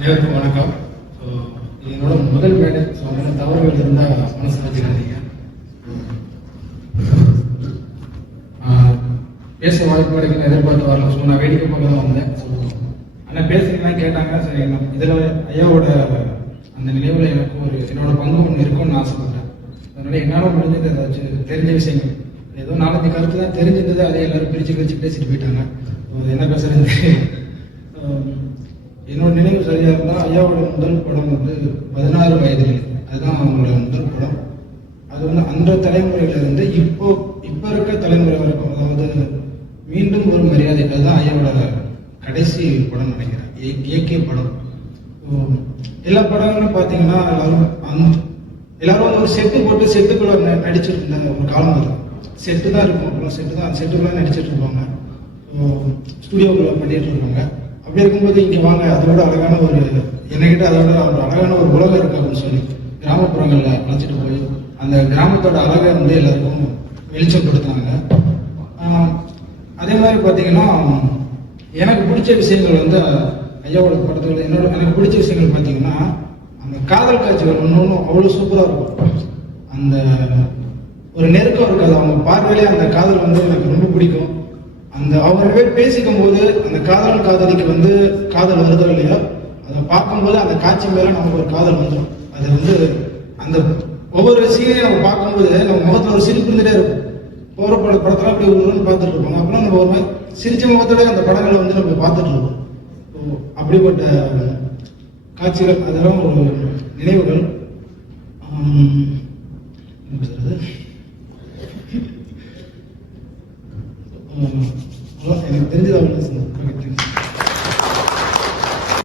அனைவருக்கும் வணக்கம். ஸோ என்னோட முதல் மேடை. ஸோ அதனால தவறுகள் இருந்தால் மனசு வச்சுக்காதீங்க. பேச வாய்ப்பு கிடைக்கும் எதிர்பார்த்து வரல. ஸோ நான் வேடிக்கை பார்க்க தான் வந்தேன். ஸோ ஆனால் பேசுறீங்களான்னு கேட்டாங்க. சரி, இதில் ஐயாவோட அந்த நினைவில் எனக்கு என்னோட பங்கு ஒன்று இருக்கும்னு ஆசைப்பட்டேன். அதனால என்னால் முடிஞ்சது ஏதாச்சும் தெரிஞ்ச விஷயங்கள், ஏதோ 4-5 கருத்து தான் தெரிஞ்சிருந்தது. அதை எல்லாரும் பிரித்து பேசிட்டு போயிட்டாங்க. என்ன பேசுறது, என்னோட நினைவு சரியாக இருந்தால் ஐயாவோட முதல் படம் 16 வயதில், அதுதான் அவங்களோட முதல் படம். அது அந்த தலைமுறையிலிருந்து இப்போ இருக்க தலைமுறை வரைக்கும், அதாவது மீண்டும் ஒரு மரியாதை, அதுதான் ஐயாவோட கடைசி படம் நினைக்கிறேன், இயக்கிய படம். எல்லா படங்களும் பார்த்தீங்கன்னா எல்லாரும் ஒரு செட்டு போட்டு செட்டுக்குள்ள நடிச்சிட்டு இருந்த ஒரு காலம் அது. செட்டு தான் இருக்கும், அப்புறம் செட்டுக்குள்ள நடிச்சிட்டு இருப்பாங்க, ஸ்டுடியோக்குள்ள பண்ணிட்டு இருப்பாங்க. அப்படி இருக்கும்போது இங்கே வாங்க, அதோட அழகான என்னகிட்ட அதோட ஒரு அழகான ஒரு உலகம் இருக்கு அப்படின்னு சொல்லி கிராமப்புறங்களில் அழைச்சிட்டு போய் அந்த கிராமத்தோட அழகை எல்லாருக்கும் வெளிச்சப்படுத்தினாங்க. அதே மாதிரி பார்த்தீங்கன்னா எனக்கு பிடிச்ச விஷயங்கள் ஐயாவோட படத்துல எனக்கு பிடிச்ச விஷயங்கள் பார்த்தீங்கன்னா அந்த காதல் காட்சிகள் ஒன்றும் அவ்வளோ சூப்பராக இருக்கும். அந்த ஒரு நெருக்கம் இருக்காது, அவங்க பார்வையிலே அந்த காதல் எனக்கு ரொம்ப பிடிக்கும். அவங்க 2 பேர் பேசிக்கும் போது அந்த காதலிக்கு காதல் வருதோ இல்லையோ, அதை பார்க்கும்போது அந்த காட்சி மேல நமக்கு ஒரு காதல் வந்துடும். அது அந்த ஒவ்வொரு சீனையும் நம்ம பார்க்கும்போது நம்ம முகத்துல ஒரு சிரிப்பு இருந்துட்டே இருக்கும். போற படத்துல அப்படி ஒரு பார்த்துட்டு இருப்போம். அப்புறம் நம்ம ஒரு மாதிரி சிரிச்ச முகத்தோட அந்த படங்களை நம்ம பார்த்துட்டு இருப்போம். அப்படிப்பட்ட காட்சிகள், அதெல்லாம் ஒரு நினைவுகள்.